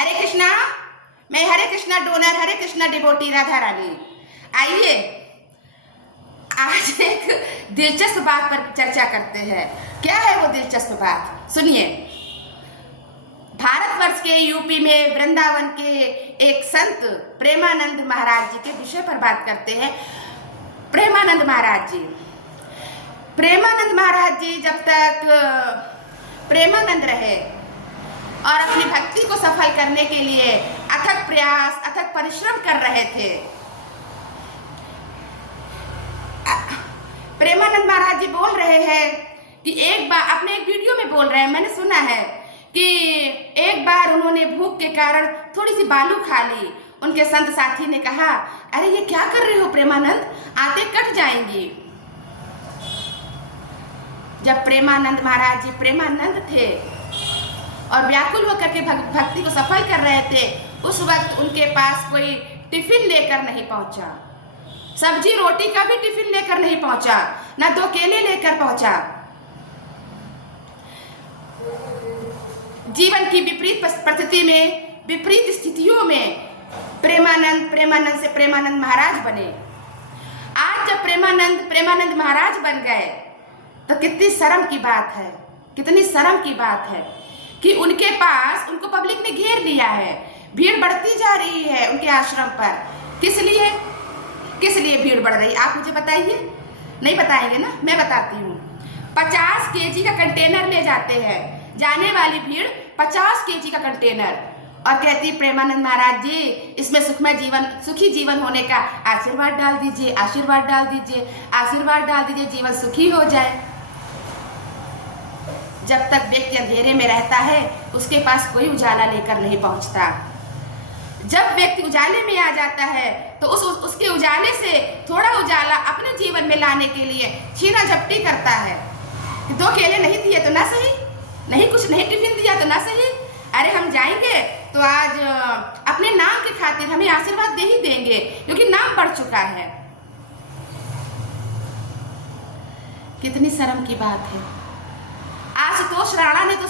हरे कृष्णा। मैं हरे कृष्णा डोनर, हरे कृष्णा डिवोटी राधा रानी। आइए आज एक दिलचस्प बात पर चर्चा करते हैं। क्या है वो दिलचस्प बात? सुनिए। भारतवर्ष के यूपी में वृंदावन के एक संत प्रेमानंद महाराज जी के विषय पर बात करते हैं। प्रेमानंद महाराज जी जब तक प्रेमानंद रहे और अपनी भक्ति को सफल करने के लिए अथक प्रयास, अथक परिश्रम कर रहे थे। प्रेमानंद महाराज जी बोल रहे हैं कि एक बार, अपने एक वीडियो में बोल रहे हैं, मैंने सुना है कि एक बार उन्होंने भूख के कारण थोड़ी सी बालू खा ली। उनके संत साथी ने कहा, अरे ये क्या कर रहे हो प्रेमानंद, आते कट जाएंगी। जब प्रेमानंद महाराज जी प्रेमानंद थे और व्याकुल होकर के भक्ति को सफल कर रहे थे, उस वक्त उनके पास कोई टिफिन लेकर नहीं पहुंचा, सब्जी रोटी का भी टिफिन लेकर नहीं पहुंचा, ना 2 केले लेकर पहुंचा। जीवन की विपरीत परिस्थिति में, विपरीत स्थितियों में प्रेमानंद से प्रेमानंद महाराज बने। आज जब प्रेमानंद महाराज बन गए तो कितनी शर्म की बात है, कितनी शर्म की बात है कि उनके पास, उनको पब्लिक ने घेर लिया है। भीड़ बढ़ती जा रही है उनके आश्रम पर। किस लिए भीड़ बढ़ रही? आप मुझे बताइए। नहीं बताएंगे ना, मैं बताती हूँ। 50 केजी का कंटेनर ले जाते हैं, जाने वाली भीड़ 50 केजी का कंटेनर, और कहती प्रेमानंद महाराज जी इसमें सुखी जीवन होने का आशीर्वाद डाल दीजिए, आशीर्वाद डाल दीजिए, आशीर्वाद डाल दीजिए, जीवन सुखी हो जाए। जब तक व्यक्ति अंधेरे में रहता है उसके पास कोई उजाला लेकर नहीं पहुंचता। जब व्यक्ति उजाले में आ जाता है तो उसके उजाले से थोड़ा उजाला अपने जीवन में लाने के लिए छीना झपटी करता है कि 2 केले नहीं दिए तो ना सही, कुछ नहीं टिफिन दिया तो ना सही, अरे हम जाएंगे तो आज अपने नाम की खातिर हमें आशीर्वाद दे ही देंगे क्योंकि नाम बढ़ चुका है। कितनी शर्म की बात है। आशुतोष राणा ने तो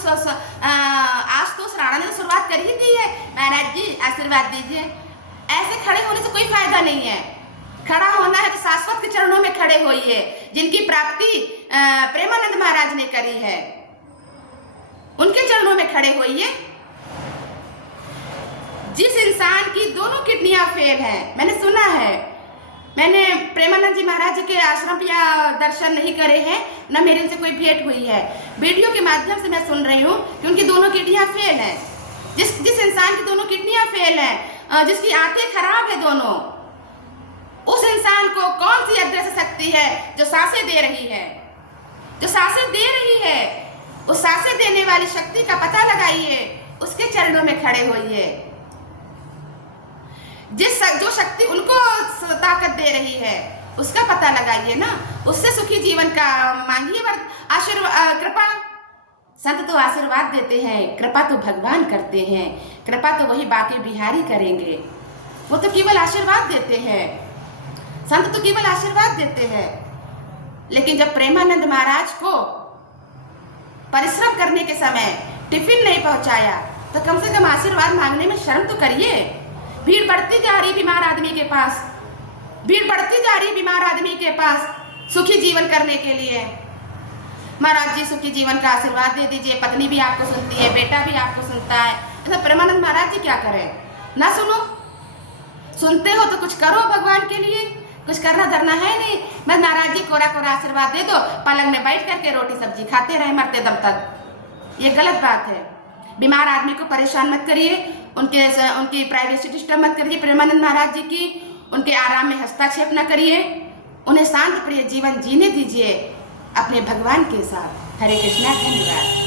शुरुआत कर ही दी है, महाराज जी आशीर्वाद दीजिए। ऐसे खड़े होने से कोई फायदा नहीं है। खड़ा होना है तो शाश्वत के चरणों में खड़े होइए, जिनकी प्राप्ति प्रेमानंद महाराज ने करी है, उनके चरणों में खड़े होइए। जिस इंसान की दोनों किडनियां फेल हैं, मैंने सुना है, मैंने प्रेमानंद जी महाराज जी के आश्रम या दर्शन नहीं करे हैं, ना मेरे इनसे कोई भेंट हुई है। वीडियो के माध्यम से मैं सुन रही हूँ कि उनकी दोनों किडनियां फेल हैं। जिस इंसान की दोनों किडनियां फेल हैं, जिसकी आंतें खराब है दोनों, उस इंसान को कौन सी अदृश्य शक्ति है जो सांसें दे रही है, उस सांसें देने वाली शक्ति का पता लगाइए, उसके चरणों में खड़े होइए। जो शक्ति उनको ताकत दे रही है उसका पता लगाइए ना, उससे सुखी जीवन का मांगिए आशीर्वाद, कृपा। संत तो आशीर्वाद देते हैं, कृपा तो भगवान करते हैं, कृपा तो वही बाके बिहारी करेंगे। वो तो केवल आशीर्वाद देते हैं, संत तो केवल आशीर्वाद देते हैं। लेकिन जब प्रेमानंद महाराज को परिश्रम करने के समय टिफिन नहीं पहुंचाया तो कम से कम आशीर्वाद मांगने में शर्म तो करिए। भीड़ बढ़ती जा रही बीमार आदमी के पास सुखी जीवन करने के लिए। महाराज जी सुखी जीवन का आशीर्वाद दे दीजिए। पत्नी भी आपको सुनती है, बेटा भी आपको सुनता है, तो प्रेमानंद महाराज जी क्या करें? ना सुनो, सुनते हो तो कुछ करो भगवान के लिए। कुछ करना धरना है नहीं, बस महाराज जी कोरा आशीर्वाद दे दो, पलंग में बैठ करके रोटी सब्जी खाते रहे मरते दम तक। ये गलत बात है। बीमार आदमी को परेशान मत करिए, उनकी प्राइवेसी डिस्टर्ब मत करिए। प्रेमानंद महाराज जी की उनके आराम में हस्तक्षेप न करिए, उन्हें शांत प्रिय जीवन जीने दीजिए अपने भगवान के साथ। हरे कृष्णा। धन्यवाद।